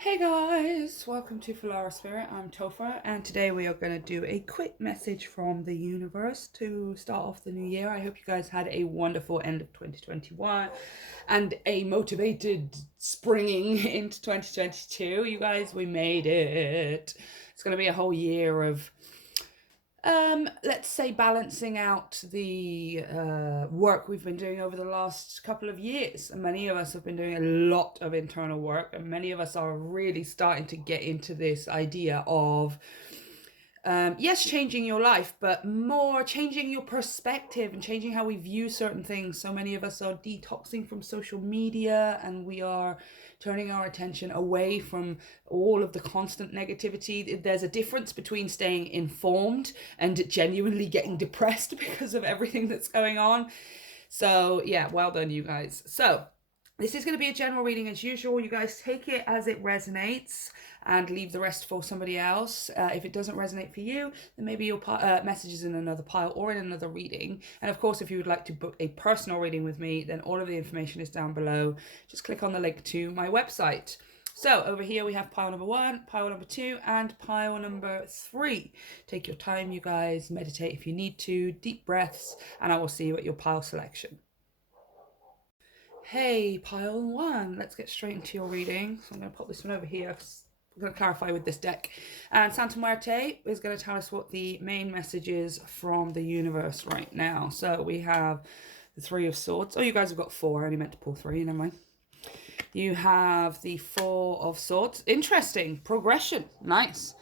Hey guys, welcome to Filara Spirit. I'm Topher, and today we are going to do a quick message from the universe to start off the new year. I hope you guys had a wonderful end of 2021 and a motivated springing into 2022. You guys, we made it. It's going to be a whole year of let's say balancing out the work we've been doing over the last couple of years. And many of us have been doing a lot of internal work, and many of us are really starting to get into this idea of yes, changing your life, but more changing your perspective and changing how we view certain things. So many of us are detoxing from social media, and we are turning our attention away from all of the constant negativity. There's a difference between staying informed and genuinely getting depressed because of everything that's going on. So yeah, well done, you guys. So this is going to be a general reading as usual. You guys take it as it resonates and leave the rest for somebody else. If it doesn't resonate for you, then maybe your message is in another pile or in another reading. And of course, if you would like to book a personal reading with me, then all of the information is down below. Just click on the link to my website. So over here we have pile number 1, pile number 2, and pile number 3. Take your time, you guys. Meditate if you need to. Deep breaths, and I will see you at your pile selection. Hey, pile 1, let's get straight into your reading. So I'm going to pop this one over here. I'm going to clarify with this deck. And Santa Muerte is going to tell us what the main message is from the universe right now. So we have the 3 of Swords. Oh, you guys have got 4. I only meant to pull 3, never mind. You have the 4 of Swords. Interesting. Progression. Nice.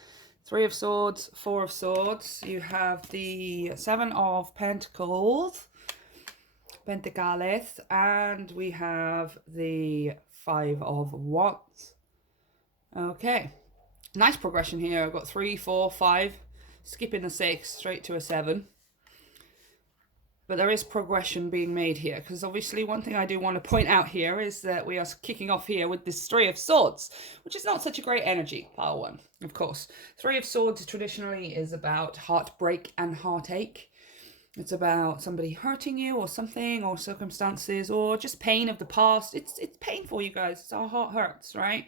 3 of Swords, 4 of Swords. You have the 7 of Pentacles. Pentacles, and we have the 5 of Wands. Okay, nice progression here. I've got 3, 4, 5, skipping the 6 straight to a 7. But there is progression being made here, because obviously one thing I do want to point out here is that we are kicking off here with this 3 of Swords, which is not such a great energy, pile 1, of course. 3 of Swords traditionally is about heartbreak and heartache. It's about somebody hurting you or something, or circumstances, or just pain of the past. It's painful, you guys. It's our heart hurts, right?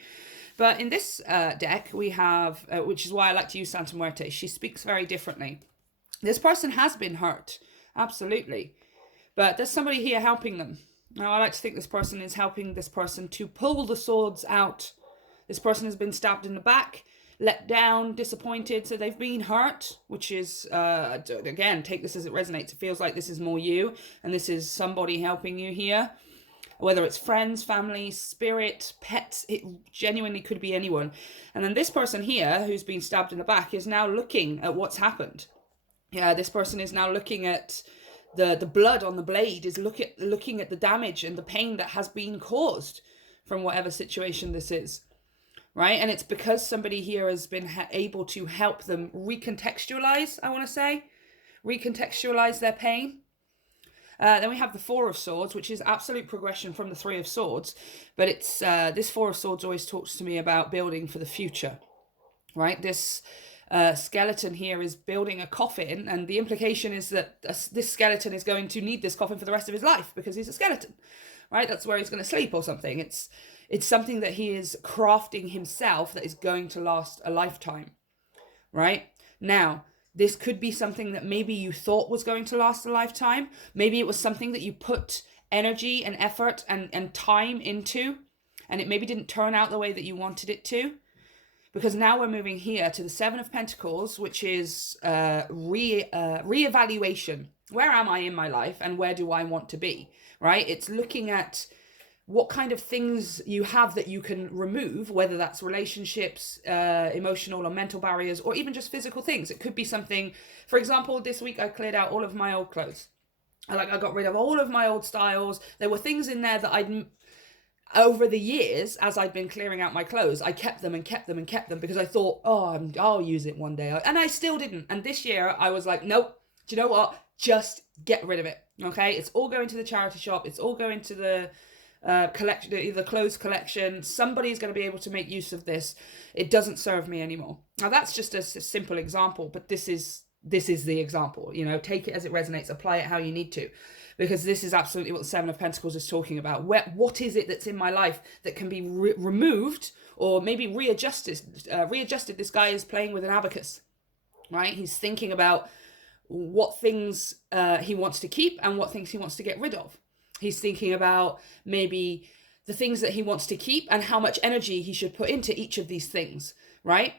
But in this deck, we have, which is why I like to use Santa Muerte. She speaks very differently. This person has been hurt, absolutely. But there's somebody here helping them. Now, I like to think this person is helping this person to pull the swords out. This person has been stabbed in the back, let down, disappointed, so they've been hurt, which is, again, take this as it resonates. It feels like this is more you, and this is somebody helping you here. Whether it's friends, family, spirit, pets, it genuinely could be anyone. And then this person here, who's been stabbed in the back, is now looking at what's happened. Yeah, this person is now looking at the blood on the blade, is looking at the damage and the pain that has been caused from whatever situation this is. Right? And it's because somebody here has been able to help them recontextualize, I want to say. Recontextualize their pain. Then we have the 4 of Swords, which is absolute progression from the 3 of Swords. But it's this 4 of Swords always talks to me about building for the future. Right? This skeleton here is building a coffin. And the implication is that this skeleton is going to need this coffin for the rest of his life because he's a skeleton. Right? That's where he's going to sleep or something. It's something that he is crafting himself that is going to last a lifetime, right? Now, this could be something that maybe you thought was going to last a lifetime. Maybe it was something that you put energy and effort and time into, and it maybe didn't turn out the way that you wanted it to. Because now we're moving here to the 7 of Pentacles, which is reevaluation. Where am I in my life and where do I want to be, right? It's looking at what kind of things you have that you can remove, whether that's relationships, emotional or mental barriers, or even just physical things. It could be something, for example, this week I cleared out all of my old clothes. I got rid of all of my old styles. There were things in there that over the years, as I'd been clearing out my clothes, I kept them and kept them and kept them because I thought, oh, I'll use it one day. And I still didn't. And this year I was like, nope, do you know what? Just get rid of it, okay? It's all going to the charity shop. It's all going to the collection, the clothes collection. Somebody's going to be able to make use of this. It doesn't serve me anymore. Now that's just a simple example, but this is the example. You know, take it as it resonates, apply it how you need to. because this is absolutely what the Seven of Pentacles is talking about. What is it that's in my life that can be removed or maybe readjusted? This guy is playing with an abacus, right? He's thinking about what things he wants to keep and what things he wants to get rid of. He's thinking about maybe the things that he wants to keep and how much energy he should put into each of these things, right?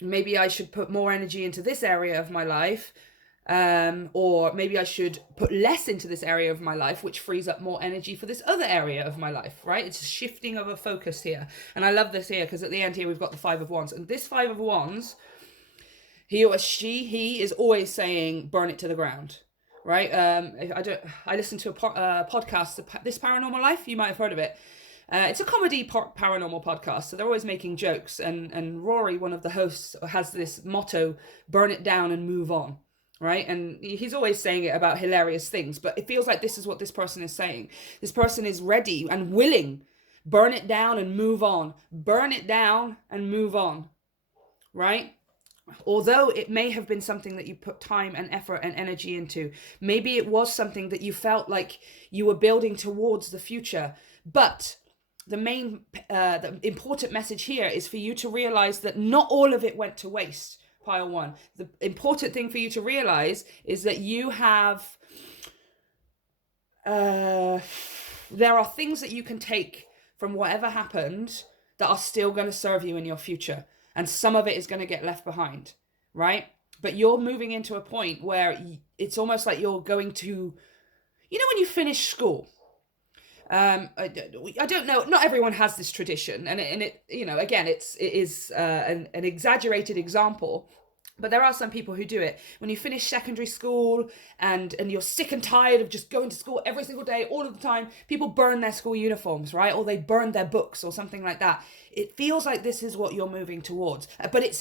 Maybe I should put more energy into this area of my life, or maybe I should put less into this area of my life, which frees up more energy for this other area of my life, right? It's a shifting of a focus here. And I love this here because at the end here, we've got the Five of Wands. And this Five of Wands, he is always saying, burn it to the ground, right? I listened to a podcast, This Paranormal Life. You might have heard of it. It's a comedy paranormal podcast, so they're always making jokes. And Rory, one of the hosts, has this motto, burn it down and move on, right? And he's always saying it about hilarious things, but it feels like this is what this person is saying. This person is ready and willing. Burn it down and move on. Burn it down and move on, right? Although it may have been something that you put time and effort and energy into, maybe it was something that you felt like you were building towards the future. But the important message here is for you to realize that not all of it went to waste, pile one. The important thing for you to realize is that you have, there are things that you can take from whatever happened that are still going to serve you in your future. And some of it is going to get left behind, right? But you're moving into a point where it's almost like you're going to, when you finish school, I don't know, not everyone has this tradition. And it again, it is an exaggerated example. But there are some people who do it. When you finish secondary school and you're sick and tired of just going to school every single day, all of the time, people burn their school uniforms, right? Or they burn their books or something like that. It feels like this is what you're moving towards. But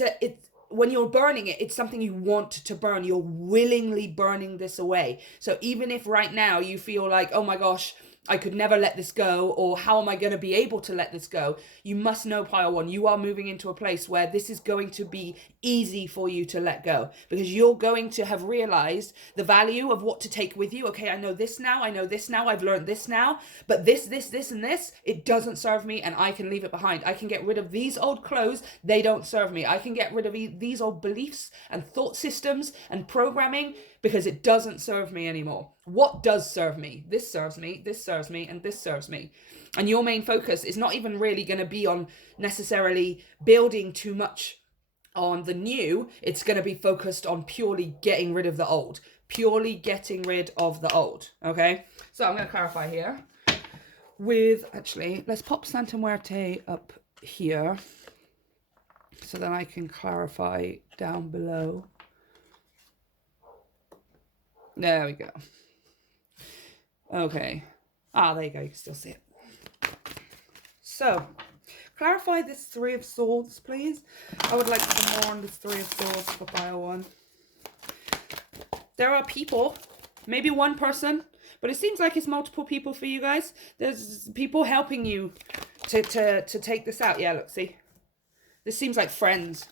when you're burning it, it's something you want to burn. You're willingly burning this away. So even if right now you feel like, oh my gosh, I could never let this go, or how am I going to be able to let this go? You must know, pile one, you are moving into a place where this is going to be easy for you to let go, because you're going to have realized the value of what to take with you. Okay, I know this now, I've learned this now, but this, and this, it doesn't serve me, and I can leave it behind. I can get rid of these old clothes, they don't serve me. I can get rid of these old beliefs and thought systems and programming, because it doesn't serve me anymore. What does serve me? This serves me, this serves me, and this serves me. And your main focus is not even really going to be on necessarily building too much on the new. It's going to be focused on purely getting rid of the old. Purely getting rid of the old, okay? So I'm going to clarify here with, actually, let's pop Santa Muerte up here so then I can clarify down below. There we go. Okay. There you go. You can still see it. So, clarify this Three of Swords, please. I would like some more on this Three of Swords for pile one. There are people, maybe one person, but it seems like it's multiple people for you guys. There's people helping you to take this out. Yeah, look, see. This seems like friends.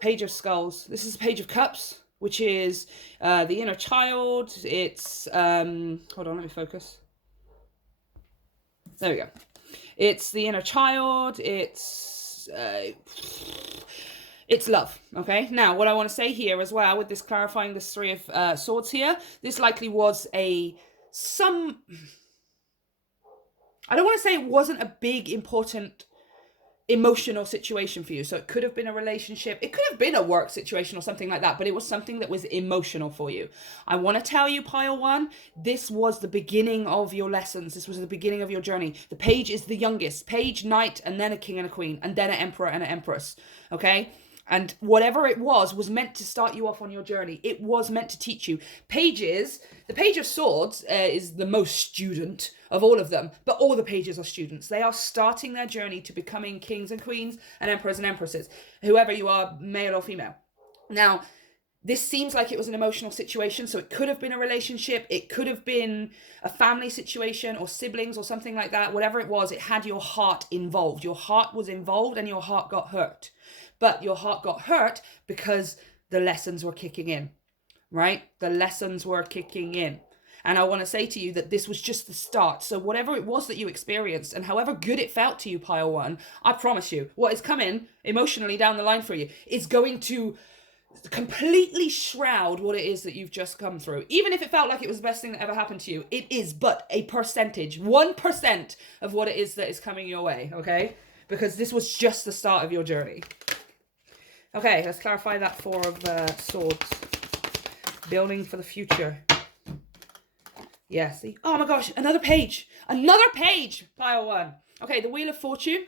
Page of Skulls. This is Page of Cups, which is the inner child. It's, hold on, let me focus. There we go. It's the inner child. It's love, okay? Now, what I want to say here as well, with this clarifying this Three of Swords here, this likely was I don't want to say it wasn't a big, important emotional situation for you. So it could have been a relationship, it could have been a work situation or something like that, but it was something that was emotional for you. I want to tell you, pile one, this was the beginning of your lessons. This was the beginning of your journey. The page is the youngest. Page, knight, and then a king and a queen, and then an emperor and an empress, okay? And whatever it was meant to start you off on your journey. It was meant to teach you. Pages, the Page of Swords is the most student of all of them, but all the pages are students. They are starting their journey to becoming kings and queens and emperors and empresses, whoever you are, male or female. Now, this seems like it was an emotional situation, so it could have been a relationship, it could have been a family situation or siblings or something like that. Whatever it was, it had your heart involved. Your heart was involved and your heart got hurt. But your heart got hurt because the lessons were kicking in, right? The lessons were kicking in. And I want to say to you that this was just the start. So whatever it was that you experienced and however good it felt to you, pile one, I promise you, what is coming emotionally down the line for you is going to completely shroud what it is that you've just come through. Even if it felt like it was the best thing that ever happened to you, it is but a percentage, 1% of what it is that is coming your way, okay? Because this was just the start of your journey. Okay, let's clarify that Four of Swords. Building for the future. Yeah, see? Oh my gosh, another page. Another page, pile one. Okay, the Wheel of Fortune.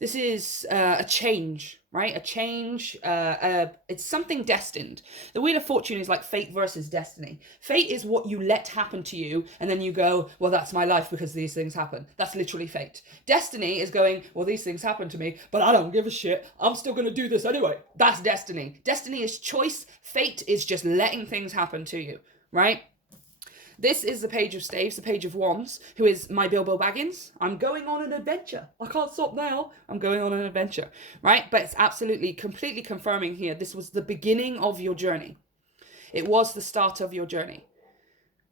This is a change, right? A change. It's something destined. The Wheel of Fortune is like fate versus destiny. Fate is what you let happen to you, and then you go, well, that's my life because these things happen. That's literally fate. Destiny is going, well, these things happen to me, but I don't give a shit. I'm still going to do this anyway. That's destiny. Destiny is choice. Fate is just letting things happen to you, right? This is the Page of Staves, the Page of Wands, who is my Bilbo Baggins. I'm going on an adventure. I can't stop now. I'm going on an adventure, right? But it's absolutely, completely confirming here. This was the beginning of your journey. It was the start of your journey,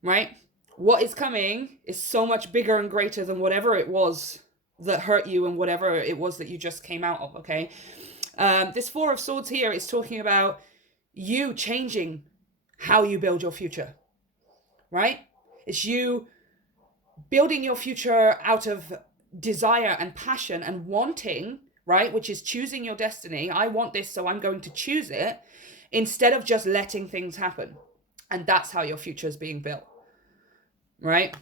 right? What is coming is so much bigger and greater than whatever it was that hurt you and whatever it was that you just came out of, okay? This Four of Swords here is talking about you changing how you build your future. Right? It's you building your future out of desire and passion and wanting, right? Which is choosing your destiny. I want this, so I'm going to choose it, instead of just letting things happen. And that's how your future is being built, right?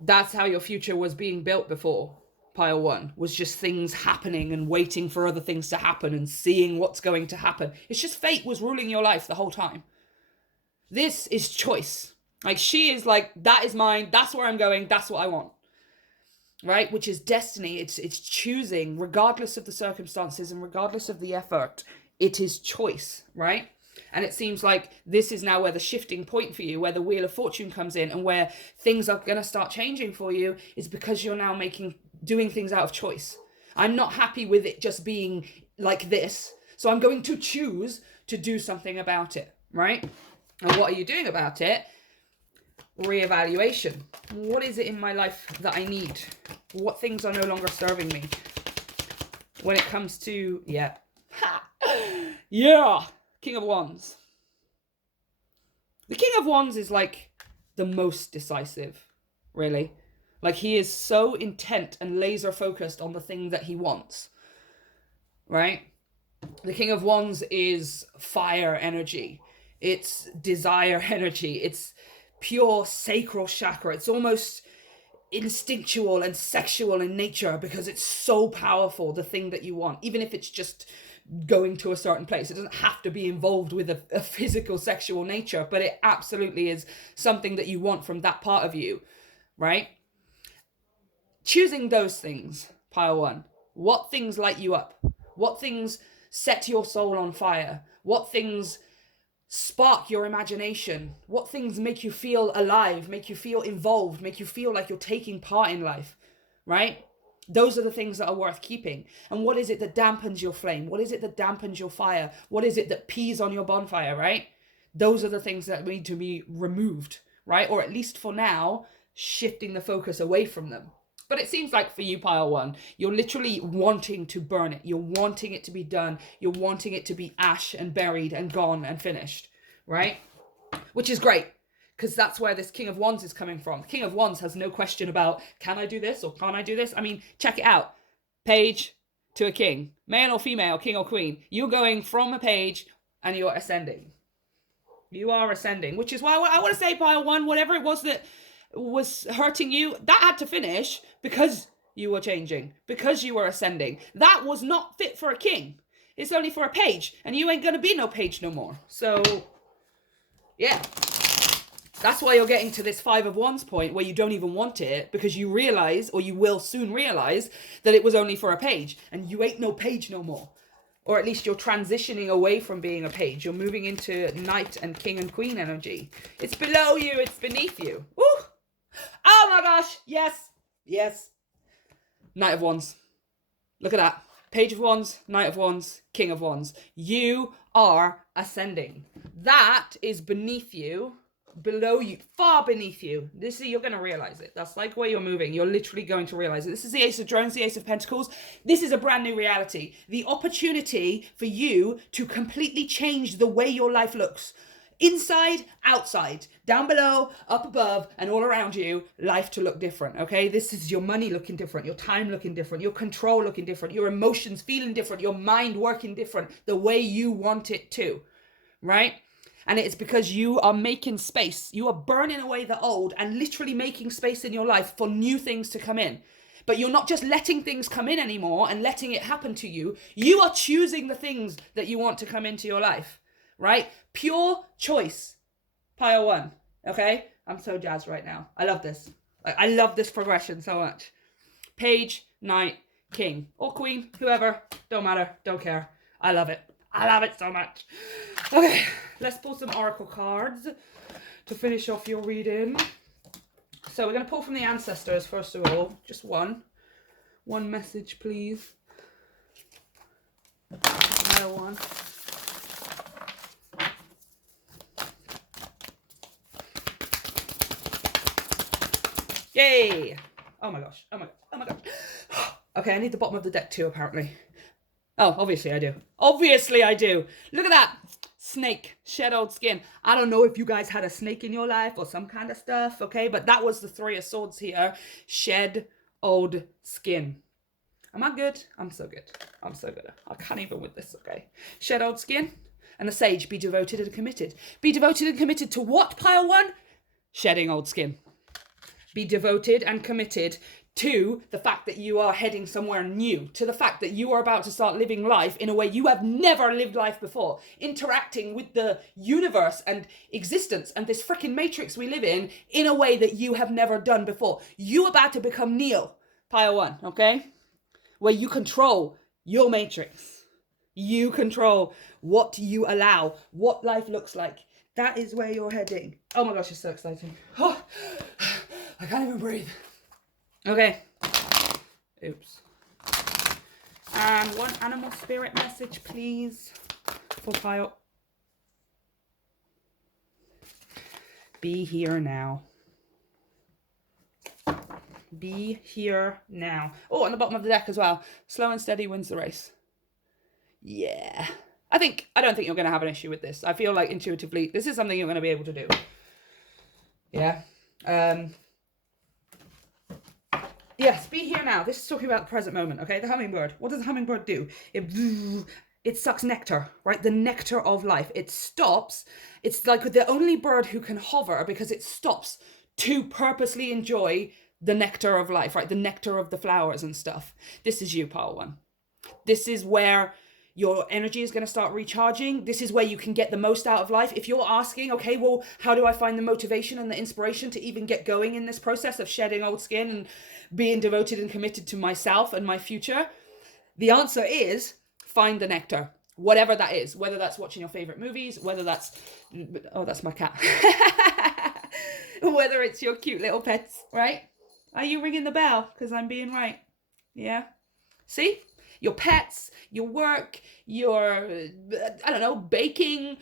That's how your future was being built before. Pile one was just things happening and waiting for other things to happen and seeing what's going to happen. It's just fate was ruling your life the whole time. This is choice. Like, she is like, that is mine. That's where I'm going. That's what I want. Right? Which is destiny. It's choosing, regardless of the circumstances and regardless of the effort. It is choice, right? And it seems like this is now where the shifting point for you, where the Wheel of Fortune comes in and where things are going to start changing for you, is because you're now doing things out of choice. I'm not happy with it just being like this, so I'm going to choose to do something about it, right? And what are you doing about it? Reevaluation. What is it in my life that I need? What things are no longer serving me? When it comes to, yeah. King of Wands. The King of Wands is like the most decisive, really. Like, he is so intent and laser focused on the thing that he wants, right? The King of Wands is fire energy. It's desire energy. It's pure sacral chakra. It's almost instinctual and sexual in nature because it's so powerful, the thing that you want. Even if it's just going to a certain place. It doesn't have to be involved with a physical sexual nature, but it absolutely is something that you want from that part of you, right? Choosing those things, pile one. What things light you up? What things set your soul on fire? What things spark your imagination? What things make you feel alive, make you feel involved, make you feel like you're taking part in life, right? Those are the things that are worth keeping. And what is it that dampens your flame? What is it that dampens your fire? What is it that pees on your bonfire, right? Those are the things that need to be removed, right? Or at least for now, shifting the focus away from them. But it seems like for you, pile one, you're literally wanting to burn it. You're wanting it to be done. You're wanting it to be ash and buried and gone and finished, right? Which is great, because that's where this King of Wands is coming from. King of Wands has no question about, can I do this or can't I do this? I mean, check it out. Page to a king. Male or female, king or queen. You're going from a page and you're ascending. You are ascending, which is why I want to say, pile one, whatever it was that was hurting you, that had to finish because you were changing, because you were ascending. That was not fit for a king. It's only for a page, and you ain't gonna be no page no more. So, yeah. That's why you're getting to this Five of Wands point where you don't even want it, because you realize, or you will soon realize, that it was only for a page, and you ain't no page no more. Or at least you're transitioning away from being a page. You're moving into knight and king and queen energy. It's below you, it's beneath you. Woo! Oh my gosh, yes, yes. Knight of Wands. Look at that. Page of Wands, Knight of Wands, King of Wands. You are ascending. That is beneath you. below you, far beneath you. This is, you're going to realize it. That's like where you're moving. You're literally going to realize it. This is the Ace of Drones, the Ace of Pentacles. This is a brand new reality. The opportunity for you to completely change the way your life looks. Inside, outside, down below, up above, and all around you, life to look different, okay? This is your money looking different, your time looking different, your control looking different, your emotions feeling different, your mind working different, the way you want it to, right? And it's because you are making space. You are burning away the old and literally making space in your life for new things to come in. But you're not just letting things come in anymore and letting it happen to you. You are choosing the things that you want to come into your life. Right? Pure choice. Pile 1. Okay? I'm so jazzed right now. I love this. I love this progression so much. Page, Knight, King. Or Queen. Whoever. Don't matter. Don't care. I love it. I love it so much. Okay. Let's pull some oracle cards to finish off your reading. So we're going to pull from the ancestors first of all. Just one. One message, please. Pile 1. Yay! Oh my gosh. Oh my gosh. Oh my gosh. Okay, I need the bottom of the deck too, apparently. Oh, obviously I do. Obviously I do. Look at that. Snake. Shed old skin. I don't know if you guys had a snake in your life or some kind of stuff, okay? But that was the 3 of swords here. Shed old skin. Am I good? I'm so good. I'm so good. I can't even with this, okay? Shed old skin. And the sage. Be devoted and committed. Be devoted and committed to what, pile 1? Shedding old skin. Be devoted and committed to the fact that you are heading somewhere new, to the fact that you are about to start living life in a way you have never lived life before, interacting with the universe and existence and this freaking matrix we live in a way that you have never done before. You about to become Neo, pile 1, okay? Where you control your matrix. You control what you allow, what life looks like. That is where you're heading. Oh my gosh, it's so exciting. Oh. I can't even breathe. Okay. Oops. And one animal spirit message, please, for pile. Be here now. Be here now. Oh, on the bottom of the deck as well. Slow and steady wins the race. Yeah. I don't think you're going to have an issue with this. I feel like intuitively, this is something you're going to be able to do. Yeah. Yes, be here now. This is talking about the present moment, okay? The hummingbird. What does the hummingbird do? It sucks nectar, right? The nectar of life. It stops. It's like the only bird who can hover because it stops to purposely enjoy the nectar of life, right? The nectar of the flowers and stuff. This is you, pile 1. This is where your energy is going to start recharging. This is where you can get the most out of life. If you're asking, okay, well, how do I find the motivation and the inspiration to even get going in this process of shedding old skin and being devoted and committed to myself and my future? The answer is find the nectar, whatever that is, whether that's watching your favorite movies, whether that's, oh, that's my cat. Whether it's your cute little pets, right? Are you ringing the bell? Because I'm being right. Yeah. See? Your pets, your work, your, I don't know, baking.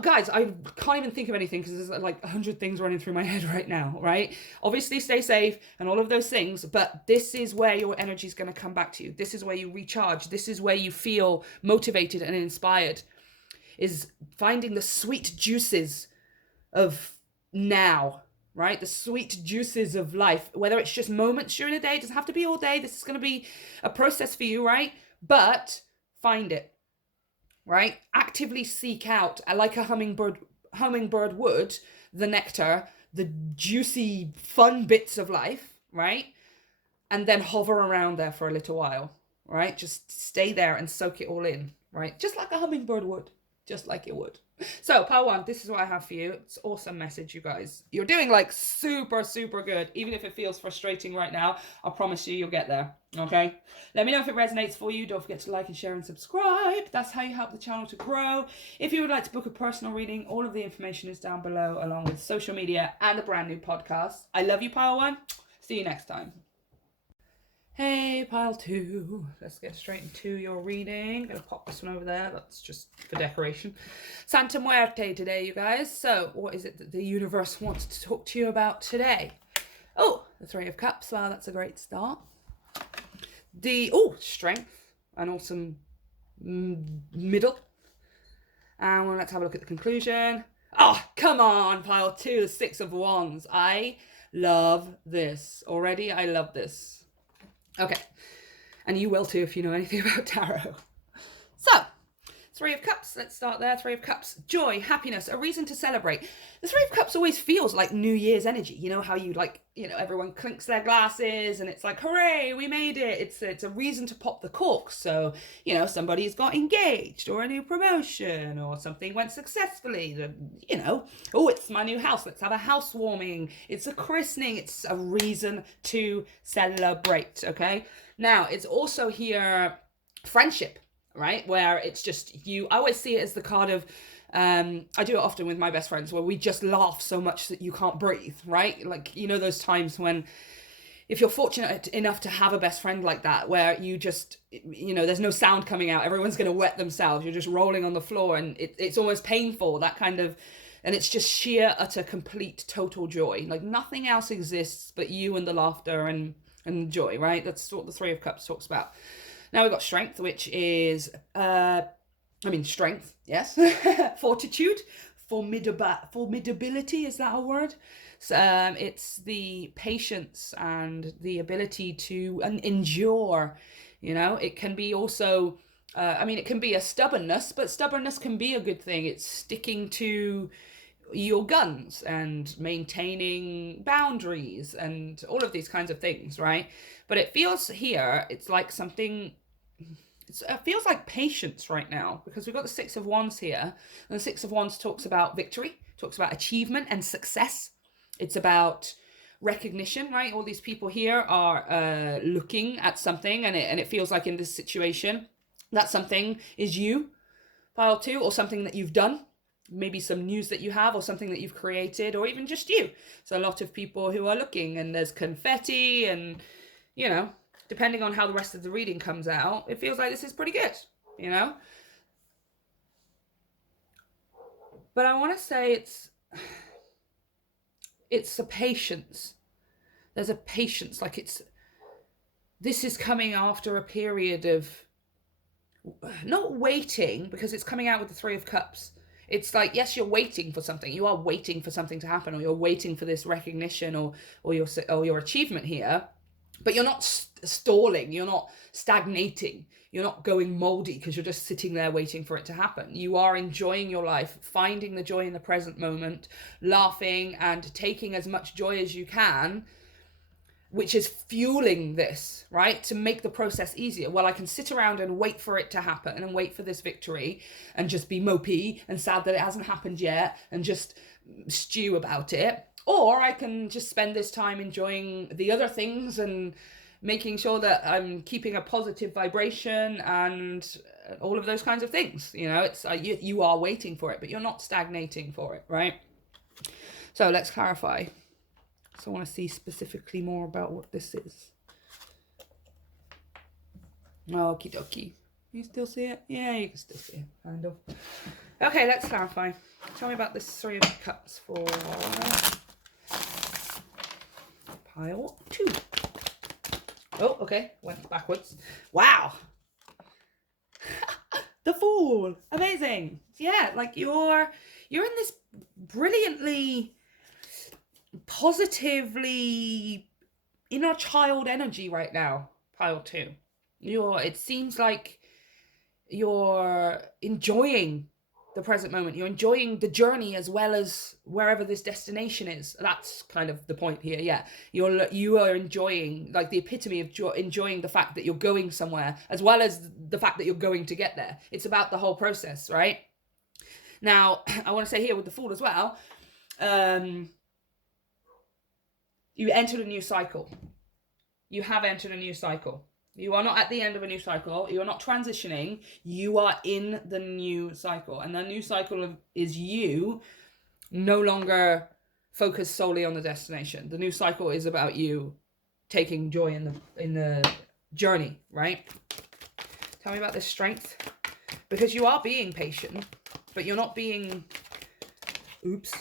Guys, I can't even think of anything because there's like 100 things running through my head right now, right? Obviously, stay safe and all of those things, but this is where your energy is going to come back to you. This is where you recharge. This is where you feel motivated and inspired, is finding the sweet juices of now. Right? The sweet juices of life, whether it's just moments during the day, it doesn't have to be all day. This is going to be a process for you, right? But find it, right? Actively seek out, like a hummingbird would, the nectar, the juicy, fun bits of life, right? And then hover around there for a little while, right? Just stay there and soak it all in, right? Just like a hummingbird would, just like it would. So, pile 1, this is what I have for you. It's an awesome message, you guys. You're doing like super, super good. Even if it feels frustrating right now, I promise you'll get there, okay? Let me know if it resonates for you. Don't forget to like and share and subscribe. That's how you help the channel to grow. If you would like to book a personal reading, all of the information is down below, along with social media and a brand new podcast. I love you, pile 1. See you next time. Hey, pile 2. Let's get straight into your reading. I'm going to pop this one over there. That's just for decoration. Santa Muerte today, you guys. So, what is it that the universe wants to talk to you about today? Oh, the 3 of Cups. Wow, that's a great start. Strength. An awesome middle. And well, let's have a look at the conclusion. Oh, come on, pile 2. The 6 of Wands. I love this. Already, I love this. Okay, and you will too if you know anything about tarot. So, 3 of Cups, let's start there. 3 of Cups, joy, happiness, a reason to celebrate. The 3 of Cups always feels like New Year's energy. You know how everyone clinks their glasses and it's like, hooray, we made it. It's a reason to pop the corks. So, somebody's got engaged or a new promotion or something went successfully. Oh, it's my new house. Let's have a housewarming. It's a christening. It's a reason to celebrate, okay? Now, it's also here friendship, right? Where it's just you. I always see it as the card of, I do it often with my best friends where we just laugh so much that you can't breathe, right? Like, those times when, if you're fortunate enough to have a best friend like that, where you just, there's no sound coming out, everyone's going to wet themselves, you're just rolling on the floor and it's almost painful, that kind of, and it's just sheer, utter, complete, total joy. Like nothing else exists but you and the laughter and joy, right? That's what the 3 of Cups talks about. Now we've got strength, which is, strength, yes. Fortitude, formidability, is that a word? So, it's the patience and the ability to endure, It can be also, it can be a stubbornness, but stubbornness can be a good thing. It's sticking to your guns and maintaining boundaries and all of these kinds of things, right? But it feels here, it's like something... It feels like patience right now because we've got the 6 of Wands here, and the 6 of Wands talks about victory, talks about achievement and success. It's about recognition, right? All these people here are looking at something, and it feels like in this situation that something is you, pile 2, or something that you've done, maybe some news that you have or something that you've created, or even just you. So a lot of people who are looking, and there's confetti and, depending on how the rest of the reading comes out, it feels like this is pretty good, But I want to say it's a patience. There's a patience, like this is coming after a period of not waiting, because it's coming out with the 3 of Cups. It's like, yes, you're waiting for something. You are waiting for something to happen, or you're waiting for this recognition or your achievement here. But you're not stalling, you're not stagnating, you're not going moldy because you're just sitting there waiting for it to happen. You are enjoying your life, finding the joy in the present moment, laughing and taking as much joy as you can, which is fueling this, right? To make the process easier. Well, I can sit around and wait for it to happen and wait for this victory and just be mopey and sad that it hasn't happened yet and just stew about it. Or I can just spend this time enjoying the other things and making sure that I'm keeping a positive vibration and all of those kinds of things. It's you are waiting for it, but you're not stagnating for it, right? So let's clarify. So I want to see specifically more about what this is. Okie dokie. You still see it? Yeah, you can still see it, kind of. Okay, let's clarify. Tell me about this 3 of Cups for... pile 2. Oh, okay. Went backwards. Wow. The Fool. Amazing. Yeah, like you're in this brilliantly, positively inner child energy right now, pile 2. It seems like you're enjoying the present moment. You're enjoying the journey as well as wherever this destination is. That's kind of the point here. Yeah, you are enjoying, like, the epitome of enjoying the fact that you're going somewhere as well as the fact that you're going to get there. It's about the whole process, right? Now, I want to say here with the Fool as well, you entered a new cycle. You have entered a new cycle. You are not at the end of a new cycle. You are not transitioning. You are in the new cycle. And the new cycle is you no longer focused solely on the destination. The new cycle is about you taking joy in the journey, right? Tell me about this strength. Because you are being patient, but you're not being... Oops.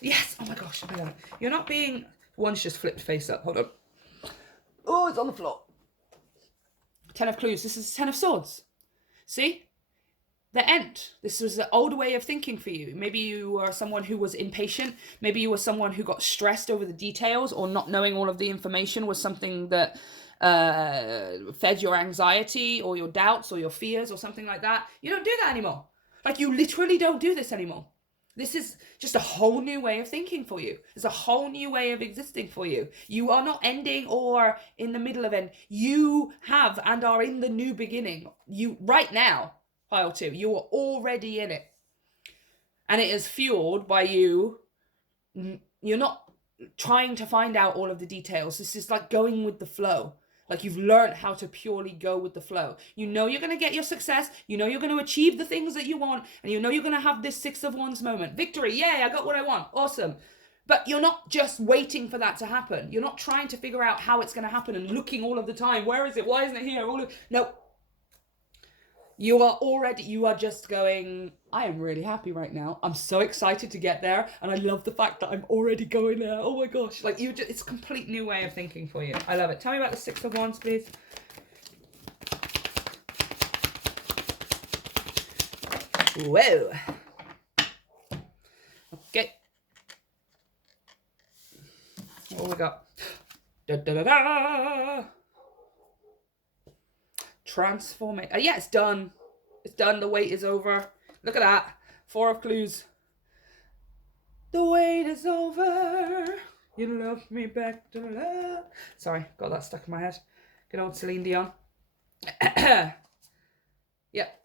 Yes. Oh my gosh. I love it. You're not being... One's just flipped face up. Hold on. Oh, it's on the floor. 10 of clues. This is 10 of swords. See? The end. This was the old way of thinking for you. Maybe you were someone who was impatient. Maybe you were someone who got stressed over the details, or not knowing all of the information was something that fed your anxiety or your doubts or your fears or something like that. You don't do that anymore. Like, you literally don't do this anymore. This is just a whole new way of thinking for you. It's a whole new way of existing for you. You are not ending or in the middle of end. You have and are in the new beginning. You right now, pile 2, you are already in it. And it is fueled by you. You're not trying to find out all of the details. This is like going with the flow. Like, you've learned how to purely go with the flow. You know you're going to get your success. You know you're going to achieve the things that you want. And you know you're going to have this 6 of Wands moment. Victory. Yay, I got what I want. Awesome. But you're not just waiting for that to happen. You're not trying to figure out how it's going to happen and looking all of the time. Where is it? Why isn't it here? No. You are just going, I am really happy right now. I'm so excited to get there. And I love the fact that I'm already going there. Oh my gosh. Like, it's a complete new way of thinking for you. I love it. Tell me about the 6 of Wands, please. Whoa. Okay. What we got? Da da da da. Transforming. Yeah, it's done. It's done. The wait is over. Look at that. 4 of clues. The wait is over. You love me back to love. Sorry, got that stuck in my head. Good old Celine Dion. Yep.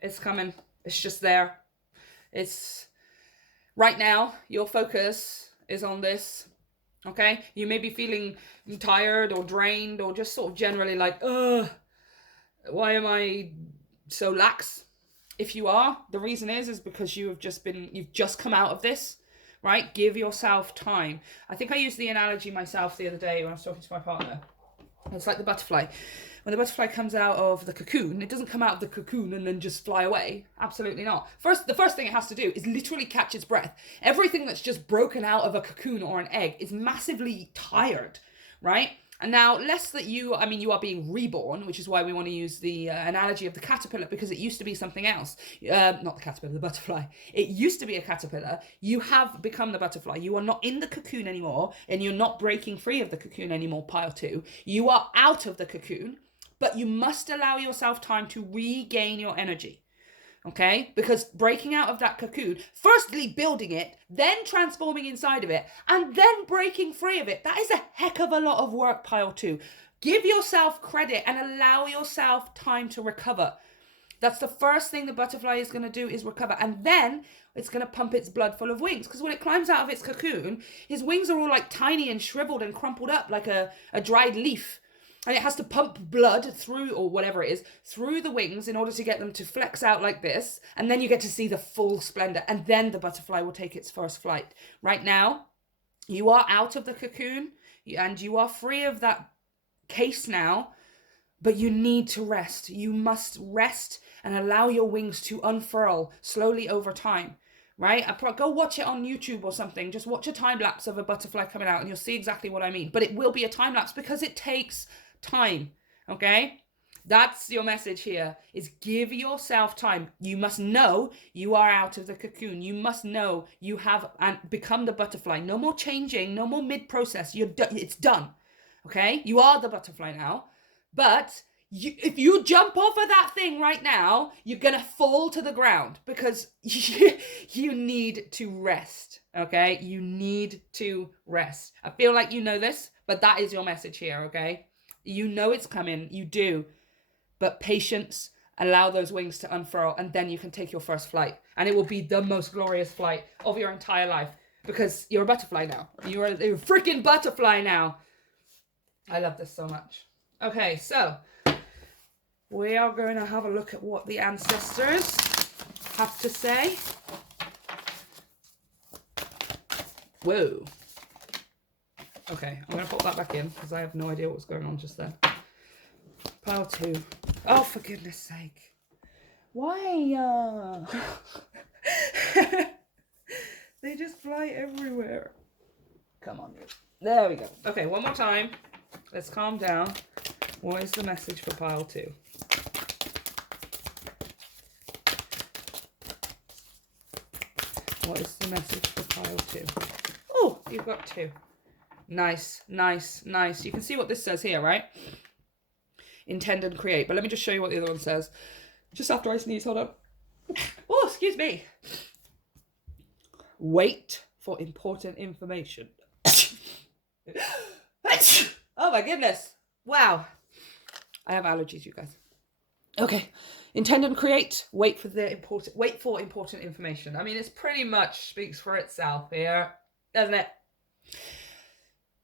It's coming. It's just there. It's right now. Your focus is on this. Okay? You may be feeling tired or drained or just sort of generally like, why am I so lax? If you are, the reason is because you've just come out of this, right? Give yourself time. I think I used the analogy myself the other day when I was talking to my partner. It's like the butterfly. When the butterfly comes out of the cocoon, it doesn't come out of the cocoon and then just fly away. Absolutely not. The first thing it has to do is literally catch its breath. Everything that's just broken out of a cocoon or an egg is massively tired, right? And now, less that you are being reborn, which is why we want to use the analogy of the caterpillar, because it used to be something else. Not the caterpillar, the butterfly. It used to be a caterpillar. You have become the butterfly. You are not in the cocoon anymore, and you're not breaking free of the cocoon anymore, pile 2. You are out of the cocoon, but you must allow yourself time to regain your energy. Okay? Because breaking out of that cocoon, firstly building it, then transforming inside of it, and then breaking free of it, that is a heck of a lot of work, pile 2. Give yourself credit and allow yourself time to recover. That's the first thing the butterfly is going to do, is recover. And then it's going to pump its blood full of wings. Because when it climbs out of its cocoon, his wings are all like tiny and shriveled and crumpled up like a dried leaf. And it has to pump blood through, or whatever it is, through the wings in order to get them to flex out like this. And then you get to see the full splendor. And then the butterfly will take its first flight. Right now, you are out of the cocoon and you are free of that case now. But you need to rest. You must rest and allow your wings to unfurl slowly over time. Right? Go watch it on YouTube or something. Just watch a time lapse of a butterfly coming out and you'll see exactly what I mean. But it will be a time lapse because it takes time. Okay? That's your message here, is give yourself time. You must know you are out of the cocoon. You must know you have become the butterfly. No more changing, no more mid-process. It's done. Okay? You are the butterfly now. But if you jump off of that thing right now, you're going to fall to the ground because you need to rest. Okay? You need to rest. I feel like you know this, but that is your message here. Okay? You know it's coming. You do. But patience, allow those wings to unfurl, and then you can take your first flight. And it will be the most glorious flight of your entire life because you're a butterfly now. You're a freaking butterfly now. I love this so much. Okay, so we are going to have a look at what the ancestors have to say. Whoa. Okay, I'm going to put that back in because I have no idea what was going on just then. Pile 2. Oh, for goodness sake. Why? They just fly everywhere. Come on, dude. There we go. Okay, one more time. Let's calm down. What is the message for pile 2? What is the message for pile 2? Oh, you've got 2. Nice, nice, nice. You can see what this says here, right? Intend and create. But let me just show you what the other one says. Just after I sneeze, hold on. Oh, excuse me. Wait for important information. Oh my goodness. Wow. I have allergies, you guys. Okay. Intend and create. Wait for important information. I mean, it's pretty much speaks for itself here, doesn't it?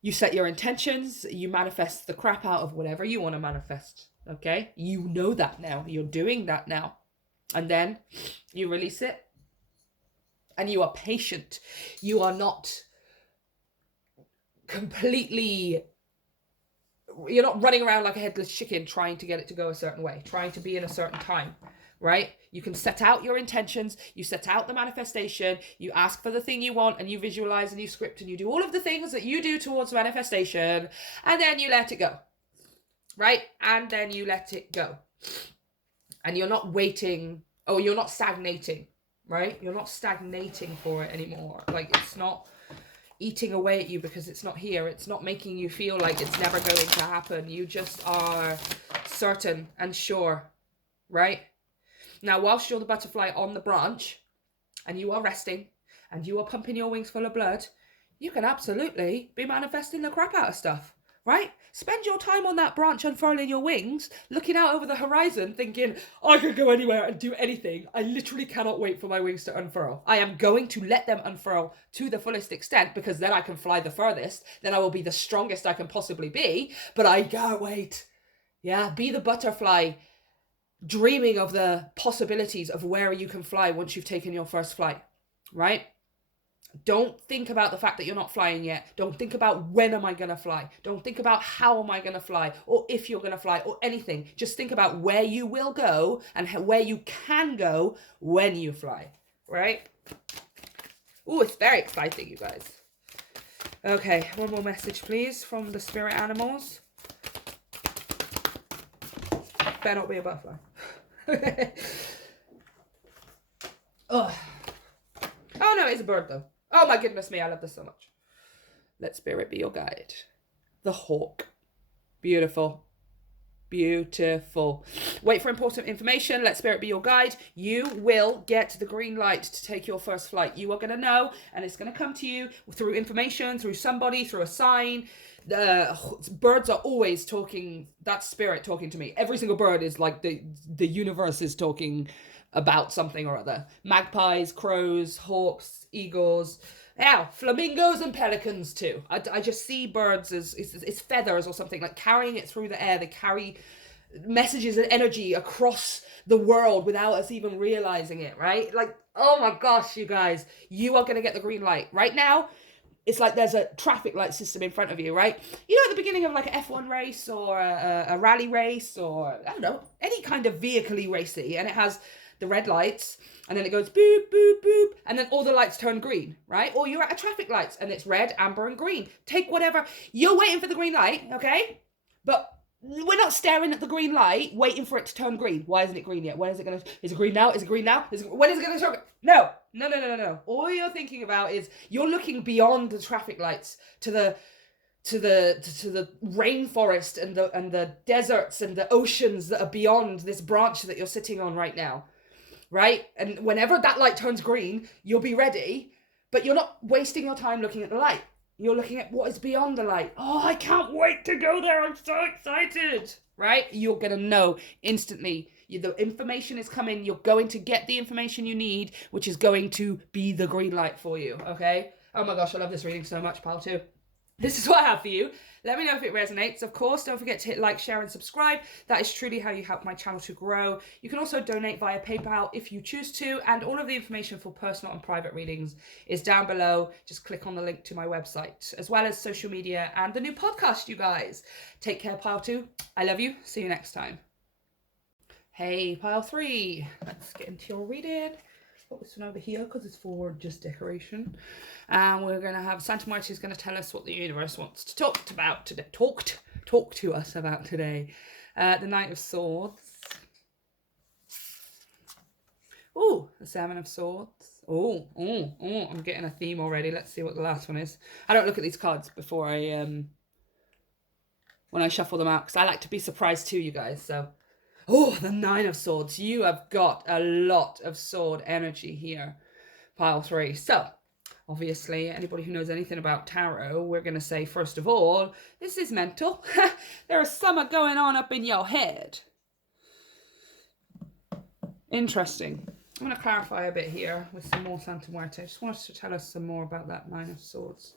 You set your intentions, you manifest the crap out of whatever you want to manifest. Okay? You know that now. You're doing that now. And then you release it. And you are patient. You are not completely... You're not running around like a headless chicken trying to get it to go a certain way, trying to be in a certain time, right? You can set out your intentions, you set out the manifestation, you ask for the thing you want, and you visualize and you script and you do all of the things that you do towards manifestation, and then you let it go, right? And then you let it go. And you're not waiting, you're not stagnating, right? You're not stagnating for it anymore. Like, it's not eating away at you because it's not here. It's not making you feel like it's never going to happen. You just are certain and sure, right? Now, whilst you're the butterfly on the branch and you are resting and you are pumping your wings full of blood, you can absolutely be manifesting the crap out of stuff, right? Spend your time on that branch unfurling your wings, looking out over the horizon thinking, I could go anywhere and do anything. I literally cannot wait for my wings to unfurl. I am going to let them unfurl to the fullest extent because then I can fly the furthest. Then I will be the strongest I can possibly be. But I can't wait. Yeah, be the butterfly, dreaming of the possibilities of where you can fly once you've taken your first flight, right? Don't think about the fact that you're not flying yet. Don't think about when am I going to fly. Don't think about how am I going to fly or if you're going to fly or anything. Just think about where you will go and where you can go when you fly, right? Oh, it's very exciting, you guys. Okay, one more message, please, from the spirit animals. Better not be a butterfly. Oh no, it's a bird though. Oh my goodness me, I love this so much. Let spirit be your guide. The hawk. Beautiful. Beautiful. Wait for important information. Let spirit be your guide. You will get the green light to take your first flight. You are going to know, and it's going to come to you through information, through somebody, through a sign. Birds are always talking. That's spirit talking to me. Every single bird is like the universe is talking about something or other. Magpies, crows, hawks, eagles, flamingos and pelicans too. I just see birds as it's feathers or something, like carrying it through the air. They carry messages and energy across the world without us even realizing it, right? Like, oh my gosh, you guys, you are going to get the green light. Right now, it's like there's a traffic light system in front of you, right? You know, at the beginning of like an F1 race or a rally race or, I don't know, any kind of vehicle-y racy, and it has the red lights, and then it goes boop, boop, boop, and then all the lights turn green, right? Or you're at a traffic lights, and it's red, amber, and green. Take whatever. You're waiting for the green light, okay? But we're not staring at the green light, waiting for it to turn green. Why isn't it green yet? When is it going to... Is it green now? Is it green now? When is it going to turn... No. All you're thinking about is you're looking beyond the traffic lights to the rainforest and the deserts and the oceans that are beyond this branch that you're sitting on right now. Right? And whenever that light turns green, you'll be ready, but you're not wasting your time looking at the light. You're looking at what is beyond the light. Oh, I can't wait to go there. I'm so excited. Right? You're going to know instantly. The information is coming. You're going to get the information you need, which is going to be the green light for you. Okay? Oh my gosh, I love this reading so much, pile 2. this is what I have for you. Let me know if it resonates. Of course, don't forget to hit like, share, and subscribe. That is truly how you help my channel to grow. You can also donate via PayPal if you choose to, and all of the information for personal and private readings is down below. Just click on the link to my website, as well as social media and the new podcast, you guys. Take care, Pile 2. I love you. See you next time. Hey, Pile 3. Let's get into your reading. Put this one over here because it's for just decoration. And we're going to have Santa Marius is going to tell us what the universe wants to talk about today. Talk to us about today. The Knight of Swords. Oh, the Seven of Swords. Oh, I'm getting a theme already. Let's see what the last one is. I don't look at these cards before when I shuffle them out, because I like to be surprised too, you guys. So, oh, the Nine of Swords. You have got a lot of sword energy here, Pile 3. So, obviously, anybody who knows anything about tarot, we're going to say, first of all, this is mental. There is something going on up in your head. Interesting. I'm going to clarify a bit here with some more Santa Muerte. I just want us to tell us some more about that Nine of Swords.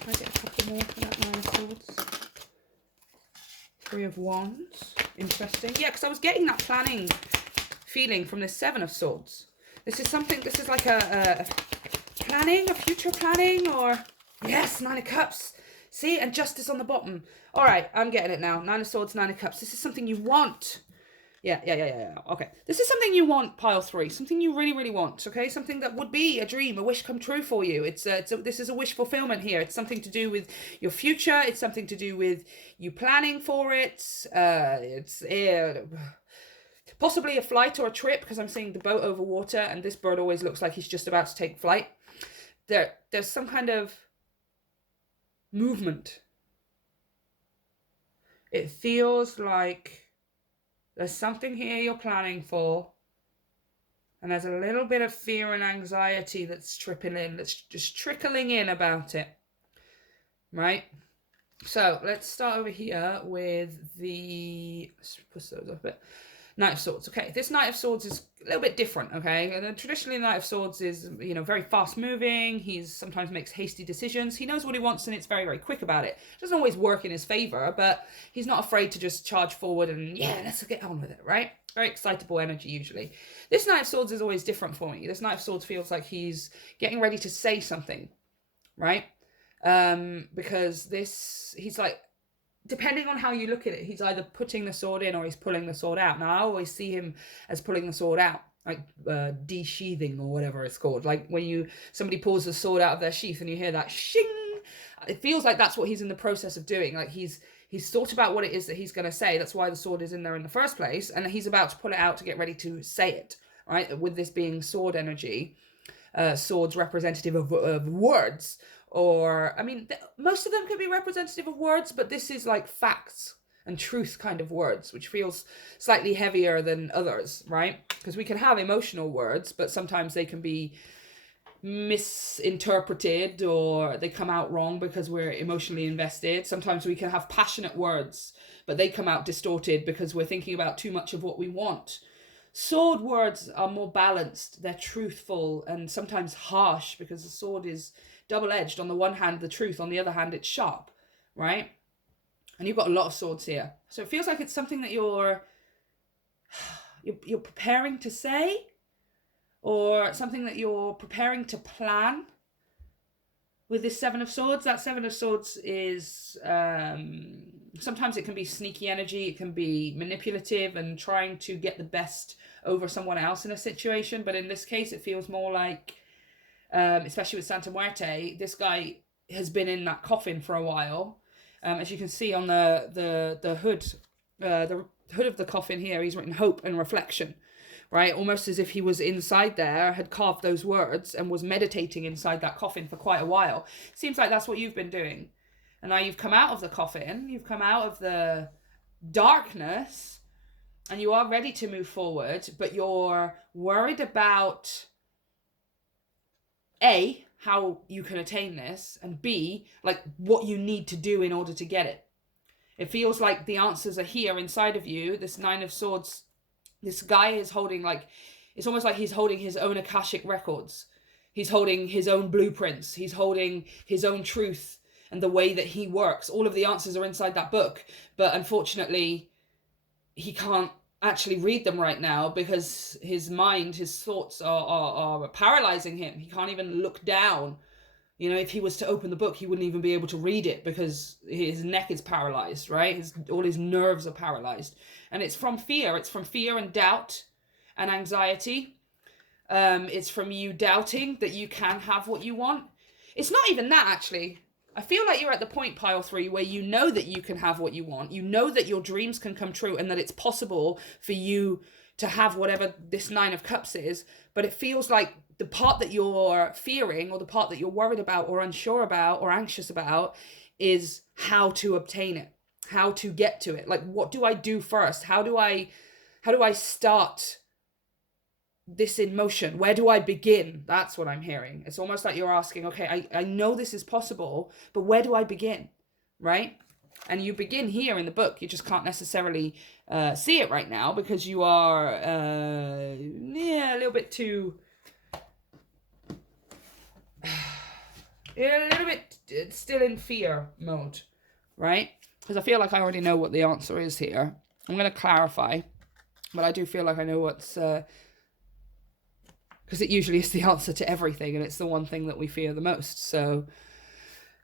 Can I get a couple more for that Nine of Swords? Three of Wands. Interesting. Yeah, because I was getting that planning feeling from this Seven of Swords. This is something, this is like a planning, a future planning, or... Yes, Nine of Cups. See, and Justice on the bottom. All right, I'm getting it now. Nine of Swords, Nine of Cups. This is something you want. Yeah. Okay. This is something you want, Pile 3. Something you really, really want, okay? Something that would be a dream, a wish come true for you. This is a wish fulfillment here. It's something to do with your future. It's something to do with you planning for it. Possibly a flight or a trip, because I'm seeing the boat over water, and this bird always looks like he's just about to take flight. There's some kind of movement. It feels like there's something here you're planning for, and there's a little bit of fear and anxiety that's just trickling in about it, right? So let's start over here with let's push those up a bit. Knight of Swords. Okay, this Knight of Swords is a little bit different, okay? And traditionally, Knight of Swords is, very fast-moving. He sometimes makes hasty decisions. He knows what he wants, and it's very, very quick about it. Doesn't always work in his favor, but he's not afraid to just charge forward and, yeah, let's get on with it, right? Very excitable energy, usually. This Knight of Swords is always different for me. This Knight of Swords feels like he's getting ready to say something, right? Because he's like, depending on how you look at it, he's either putting the sword in or he's pulling the sword out. Now, I always see him as pulling the sword out, like de-sheathing or whatever it's called. Like when somebody pulls the sword out of their sheath and you hear that shing, it feels like that's what he's in the process of doing. Like he's thought about what it is that he's going to say. That's why the sword is in there in the first place. And he's about to pull it out to get ready to say it, right? With this being sword energy, swords representative of words. Or, most of them could be representative of words, but this is like facts and truth kind of words, which feels slightly heavier than others, right? Because we can have emotional words, but sometimes they can be misinterpreted or they come out wrong because we're emotionally invested. Sometimes we can have passionate words, but they come out distorted because we're thinking about too much of what we want. Sword words are more balanced. They're truthful and sometimes harsh because the sword is double-edged. On the one hand, the truth. On the other hand, it's sharp, right? And you've got a lot of swords here. So it feels like it's something that you're preparing to say, or something that you're preparing to plan with this Seven of Swords. That Seven of Swords is, sometimes it can be sneaky energy. It can be manipulative and trying to get the best over someone else in a situation. But in this case, it feels more like, especially with Santa Muerte, this guy has been in that coffin for a while. As you can see on the hood, the hood of the coffin here, he's written hope and reflection, right? Almost as if he was inside there, had carved those words and was meditating inside that coffin for quite a while. Seems like that's what you've been doing. And now you've come out of the coffin, you've come out of the darkness, and you are ready to move forward, but you're worried about A, how you can attain this, and B, like what you need to do in order to get it. It feels like the answers are here inside of you. This Nine of Swords, this guy is holding, like, it's almost like he's holding his own Akashic records. He's holding his own blueprints. He's holding his own truth and the way that he works. All of the answers are inside that book. But unfortunately, he can't actually read them right now because his mind, his thoughts are paralyzing him. He can't even look down. You know, if he was to open the book, he wouldn't even be able to read it because his neck is paralyzed, right? All his nerves are paralyzed. And it's from fear. It's from fear and doubt and anxiety. It's from you doubting that you can have what you want. It's not even that, actually. I feel like you're at the point, pile 3, where you know that you can have what you want. You know that your dreams can come true and that it's possible for you to have whatever this 9 of Cups is. But it feels like the part that you're fearing, or the part that you're worried about or unsure about or anxious about, is how to obtain it, how to get to it. Like, what do I do first? How do I start this in motion? Where do I begin? That's what I'm hearing. It's almost like you're asking, okay, I know this is possible, but where do I begin? Right? And you begin here in the book. You just can't necessarily see it right now because you are a little bit too... a little bit still in fear mode, right? Because I feel like I already know what the answer is here. I'm going to clarify, but I do feel like I know what's... because it usually is the answer to everything, and it's the one thing that we fear the most. So,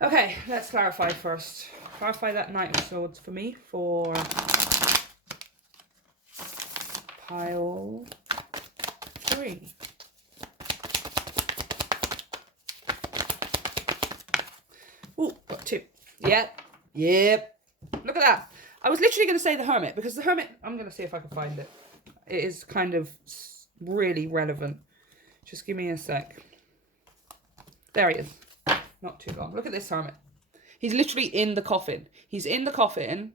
okay, let's clarify first. Clarify that Knight of Swords for me for pile 3. Ooh, got 2. Yep. Look at that. I was literally going to say the Hermit, because the Hermit, I'm going to see if I can find it. It is kind of really relevant. Just give me a sec. There he is. Not too long. Look at this Hermit. He's literally in the coffin. He's in the coffin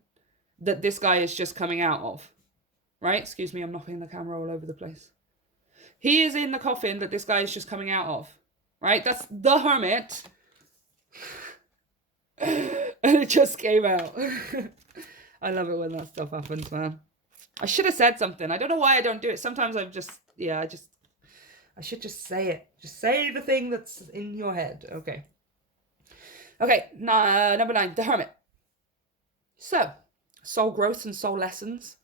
that this guy is just coming out of. Right? Excuse me, I'm knocking the camera all over the place. He is in the coffin that this guy is just coming out of. Right? That's the Hermit. And it just came out. I love it when that stuff happens, man. I should have said something. I don't know why I don't do it. Sometimes I should just say it. Just say the thing that's in your head. Okay. Okay, number 9, the Hermit. So, soul growth and soul lessons.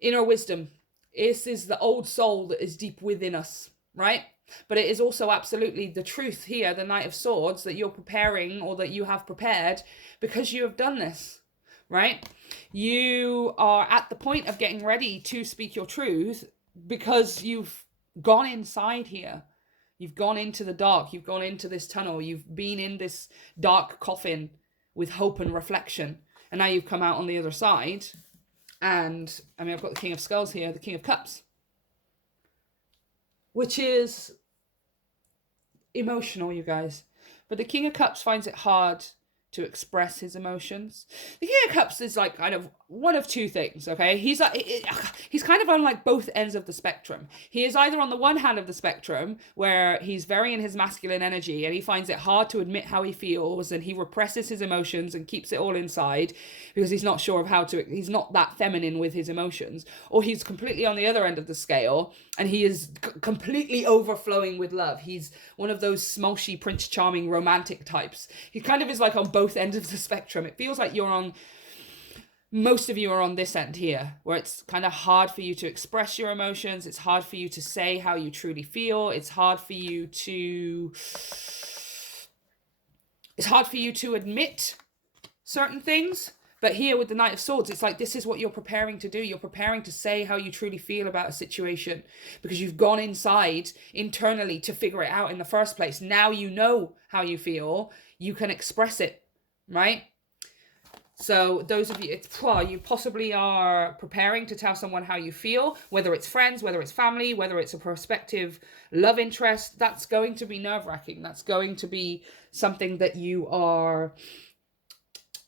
Inner wisdom. This is the old soul that is deep within us, right? But it is also absolutely the truth here, the Knight of Swords, that you're preparing, or that you have prepared because you have done this, right? You are at the point of getting ready to speak your truth because you've gone inside here. You've gone into the dark. You've gone into this tunnel. You've been in this dark coffin with hope and reflection. And now you've come out on the other side. And, I mean, I've got the King of Skulls here, the King of Cups. Which is emotional, you guys. But the King of Cups finds it hard to express his emotions. The King of Cups is like kind of one of two things, okay? He's kind of on like both ends of the spectrum. He is either on the one hand of the spectrum where he's very in his masculine energy and he finds it hard to admit how he feels and he represses his emotions and keeps it all inside because he's not sure of how to, he's not that feminine with his emotions. Or he's completely on the other end of the scale and he is completely overflowing with love. He's one of those smolshy Prince Charming romantic types. He kind of is like on both ends of the spectrum. It feels like you're on, most of you are on this end here, where it's kind of hard for you to express your emotions. It's hard for you to say how you truly feel. It's hard for you to admit certain things. But here with the Knight of Swords, it's like this is what you're preparing to do. You're preparing to say how you truly feel about a situation because you've gone inside internally to figure it out in the first place. Now you know how you feel. You can express it, right? So those of you, you possibly are preparing to tell someone how you feel, whether it's friends, whether it's family, whether it's a prospective love interest. That's going to be nerve-wracking. That's going to be something that you are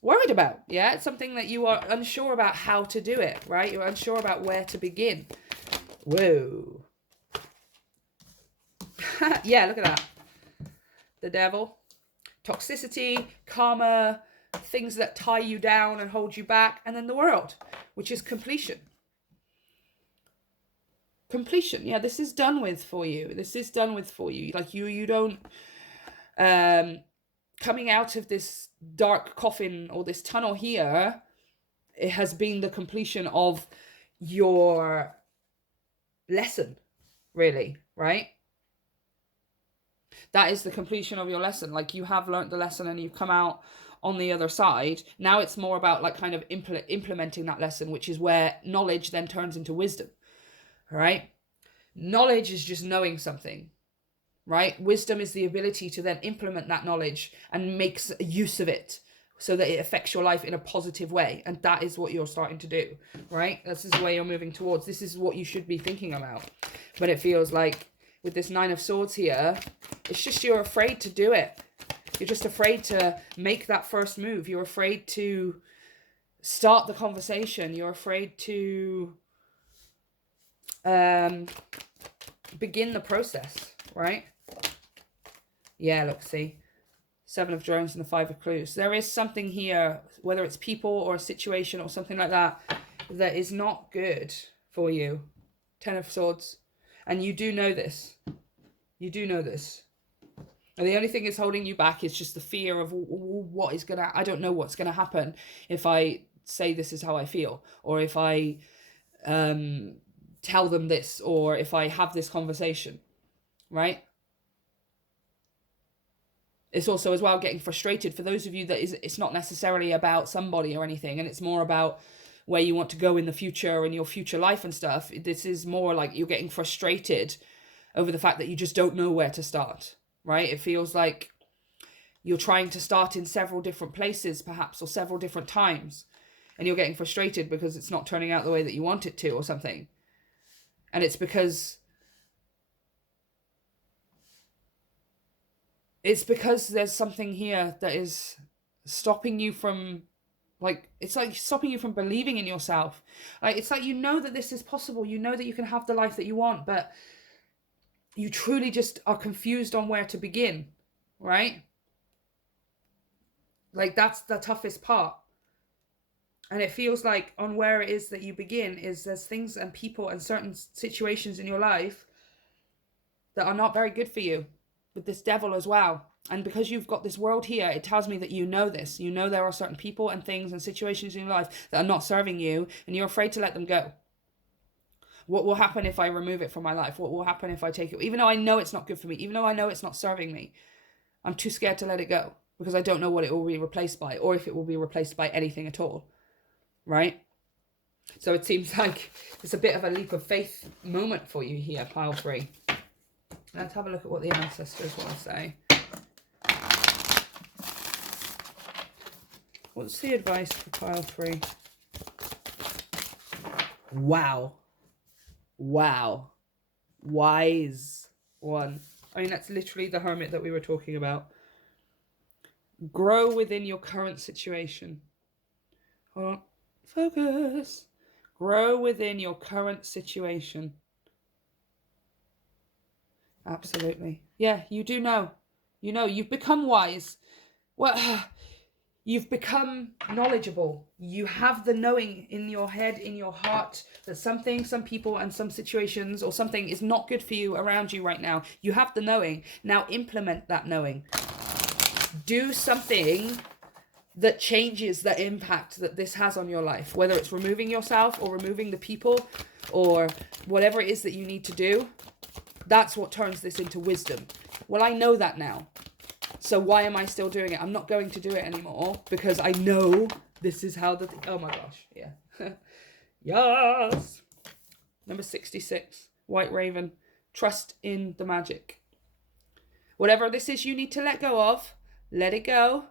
worried about. Yeah, it's something that you are unsure about how to do it, right? You're unsure about where to begin. Whoa. Yeah, look at that. The Devil. Toxicity, karma, things that tie you down and hold you back, and then the World, which is completion. completion. Yeah, this is done with for you. This is done with for you. Like you don't, coming out of this dark coffin or this tunnel here, it has been the completion of your lesson, really, right? That is the completion of your lesson. Like, you have learned the lesson and you've come out on the other side. Now it's more about like kind of implementing that lesson, which is where knowledge then turns into wisdom. All right? Knowledge is just knowing something, right? Wisdom is the ability to then implement that knowledge and make use of it so that it affects your life in a positive way. And that is what you're starting to do, right? This is the way you're moving towards. This is what you should be thinking about. But it feels like with this 9 of Swords here, it's just you're afraid to do it. You're just afraid to make that first move. You're afraid to start the conversation. You're afraid to begin the process, right? Yeah, look, see. 7 of Drones and the 5 of Clues. There is something here, whether it's people or a situation or something like that, that is not good for you. 10 of Swords. And you do know this. You do know this. And the only thing that's holding you back is just the fear of what is going to... I don't know what's going to happen if I say this is how I feel. Or if I tell them this. Or if I have this conversation. Right? It's also as well getting frustrated. For those of you that it's not necessarily about somebody or anything. And it's more about where you want to go in the future and your future life and stuff. This is more like you're getting frustrated over the fact that you just don't know where to start. Right? It feels like you're trying to start in several different places, perhaps, or several different times. And you're getting frustrated because it's not turning out the way that you want it to or something. And it's because there's something here that is stopping you from, like, it's like stopping you from believing in yourself. Like, it's like you know that this is possible. You know that you can have the life that you want, but you truly just are confused on where to begin, right? Like, that's the toughest part. And it feels like on where it is that you begin is there's things and people and certain situations in your life that are not very good for you, with this Devil as well. And because you've got this world here, it tells me that you know this. You know there are certain people and things and situations in your life that are not serving you, and you're afraid to let them go. What will happen if I remove it from my life? What will happen if I take it? Even though I know it's not good for me, even though I know it's not serving me, I'm too scared to let it go because I don't know what it will be replaced by, or if it will be replaced by anything at all, right? So it seems like it's a bit of a leap of faith moment for you here, pile 3. Let's have a look at what the ancestors want to say. What's the advice for pile 3? Wow. Wow. Wise one. I mean, that's literally the Hermit that we were talking about. Grow within your current situation. Hold on. Focus. Grow within your current situation. Absolutely. Yeah, you do know. You know, you've become wise. Well, you've become knowledgeable. You have the knowing in your head, in your heart, that something, some people, and some situations or something is not good for you around you right now. You have the knowing. Now implement that knowing. Do something that changes the impact that this has on your life. Whether it's removing yourself or removing the people or whatever it is that you need to do. That's what turns this into wisdom. Well, I know that now. So why am I still doing it? I'm not going to do it anymore because I know this is how oh my gosh. Yeah. Yes. Number 66. White Raven. Trust in the magic. Whatever this is you need to let go of, let it go.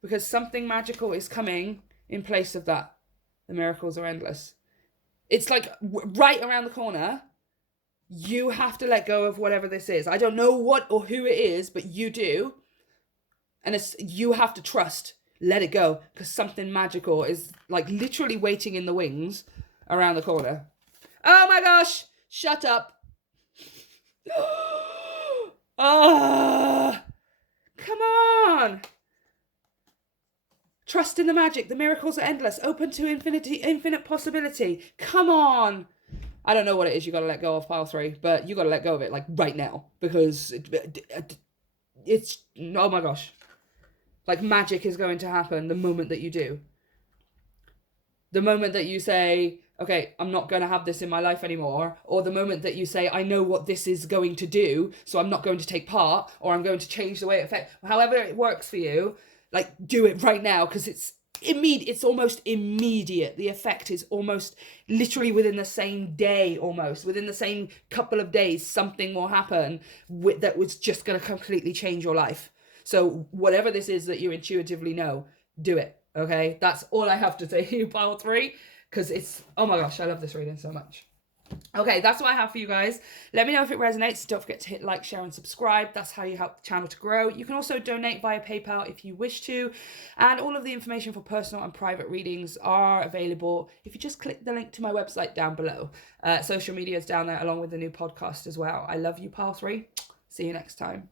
Because something magical is coming in place of that. The miracles are endless. It's like right around the corner. You have to let go of whatever this is. I don't know what or who it is, but you do. And you have to trust. Let it go. Because something magical is like literally waiting in the wings around the corner. Oh my gosh. Shut up. Ah, come on. Trust in the magic. The miracles are endless. Open to infinite possibility. Come on. I don't know what it is you got to let go of, pile 3, but you got to let go of it, like, right now, because it's, oh my gosh, like, magic is going to happen the moment that you do. The moment that you say, okay, I'm not going to have this in my life anymore, or the moment that you say, I know what this is going to do, so I'm not going to take part, or I'm going to change the way it affects, however it works for you, like, do it right now, because it's almost immediate. The effect is almost literally within the same day, almost within the same couple of days, something will happen that was just going to completely change your life. So whatever this is that you intuitively know, do it. Okay, that's all I have to say to you, pile 3, because it's, oh my gosh, I love this reading so much. Okay, that's what I have for you guys. Let me know if it resonates. Don't forget to hit like, share, and subscribe. That's how you help the channel to grow. You can also donate via PayPal if you wish to. And all of the information for personal and private readings are available if you just click the link to my website down below. Social media is down there along with the new podcast as well. I love you, pile 3. See you next time.